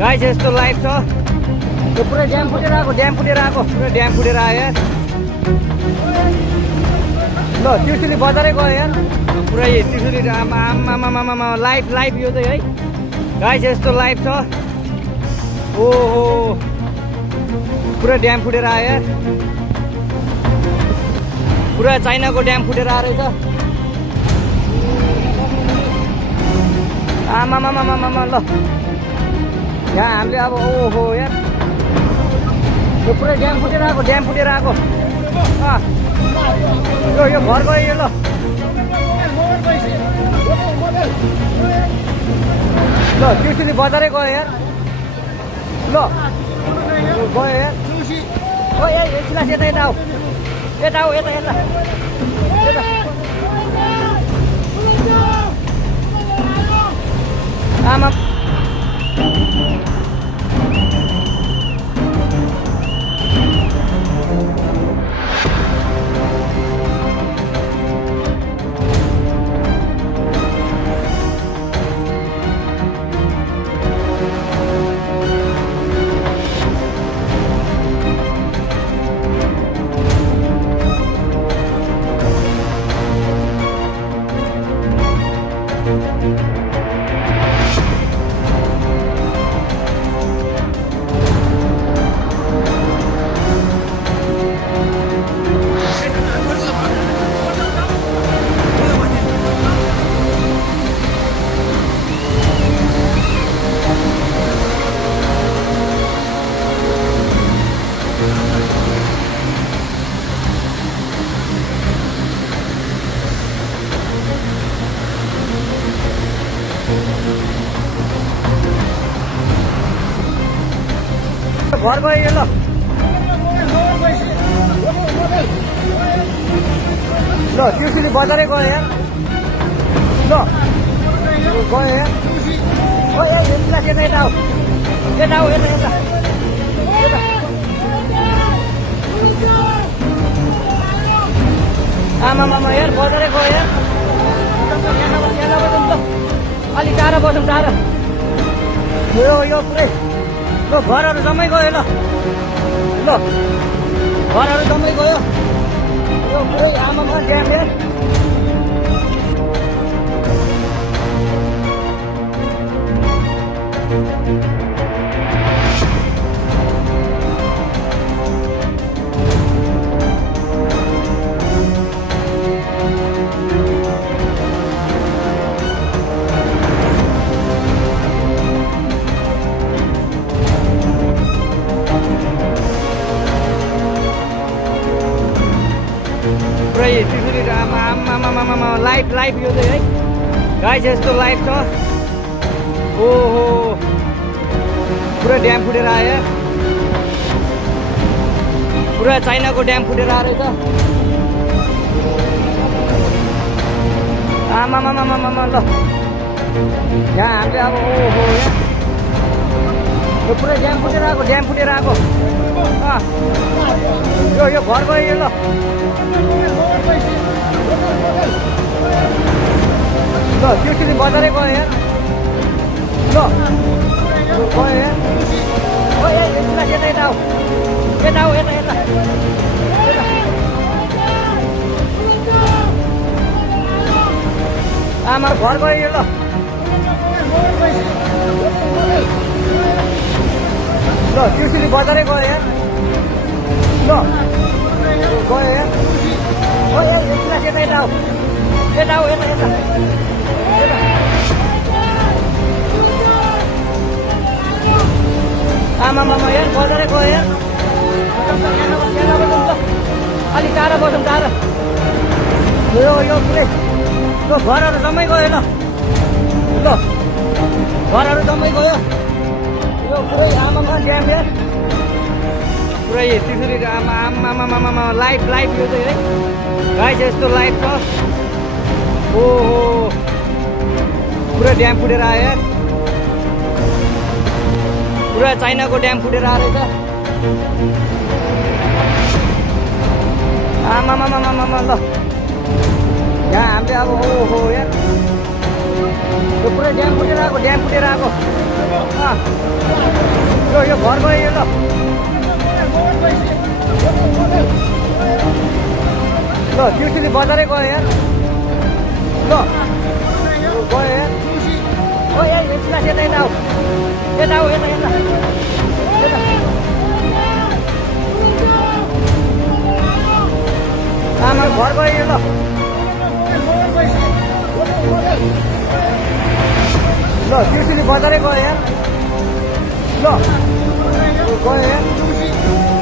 Guys यस्तो live छ यो पुरै ड्याम फुटेर आएको पुरै ड्याम फुटेर आयो यार। ल त्रिशुली बजारै गयो यार पुरै त्रिशुली आमा लाइभ यो चाहिँ है गाइस यस्तो लाइभ छ। ओहो पुरै ड्याम फुटेर आयो यार पुरा चाइनाको ड्याम फुटेर आएर रहेछ। आमामामामामा ल यहाँ हामीले अब ओहो यार यो पुरै ड्याम फुटेर आएको यो घर गयो यो ल त्रिशुली बजारै गयो यार। ल गयो यार ओ यार एकछिन यता आऊ यता आमा घर गयो यो ल त्रिशुली बजारै गयो यार। ल गयो यार ओ एकछिन यता आऊ यता आमामामा यार बजारै गयो यार यहाँ बसौँ त अलि टाढा बसौँ टाढा यो पुरै ल घरहरू जम्मै गयो ल घरहरू जम्मै गयो यो पुरै आमामा ड्याम यार। पुरै त्रिशुली आमा लाइभ यो चाहिँ है गाइस यस्तो लाइभ छ। ओहो पुरै ड्याम फुटेर आयो यार पुरा चाइनाको ड्याम फुटेर आएर रहेछ। आमामामामा ल यहाँ हामीले अब ओहो यार यो पुरै ड्याम फुटेर आएको यो घर गयो यो ल त्रिशुली बजारै गयो यार। ल गयो यार ओ एकछिन यता आऊ यता आमा घर गयो यो ल त्रिशुली बजारै गयो यार। ल गयो यार ओ एकछिन यता आऊ यता आमामामा यार बजारै गयो यार यहाँ बसौँ त अलि टाढा बसौँ टाढा यो पुरै ल घरहरू जम्मै गयो ल घरहरू जम्मै गयो यो पुरै आमामा ड्याम यार पुरै त्रिशुली आमामामामा लाइभ यो चाहिँ है गाइस यस्तो लाइभ छ। ओहो पुरै ड्याम फुटेर आयो यार पुरा चाइनाको ड्याम फुटेर आएर रहेछ। आमामामामा ल यहाँ हामीले अब ओहो यार यो पुरै ड्याम फुटेर आएको यो घर गयो ल ट्युसनी बजारै गयो यार ल गयो यार ओ यार यसलाई यता यता आऊ यता आऊ यता यता आमा घर गयो ल ट्युसनी बजारै गयो यार ल गयो यार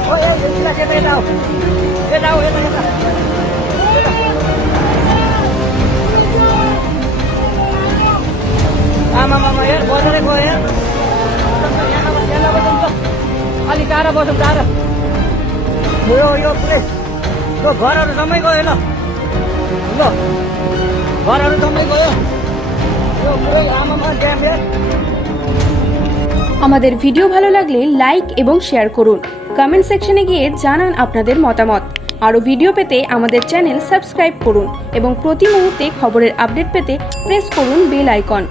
ओ यार यसलाई यता यता आऊ यता आऊ यता यता आमा यार बजारै गयो यार यहाँ बसौँ त अलिक टाढा बसौँ टाढा यो पुरै यो घरहरू जम्मै गयो ल घरहरू जम्मै गयो यो पुरै आमामा ड्याम यार। আমাদের ভিডিও ভালো লাগলে লাইক এবং শেয়ার করুন, কমেন্ট সেকশনে গিয়ে জানান আপনাদের মতামত। আরও ভিডিও পেতে আমাদের চ্যানেল সাবস্ক্রাইব করুন এবং প্রতি মুহূর্তে খবরের আপডেট পেতে প্রেস করুন বেল আইকন।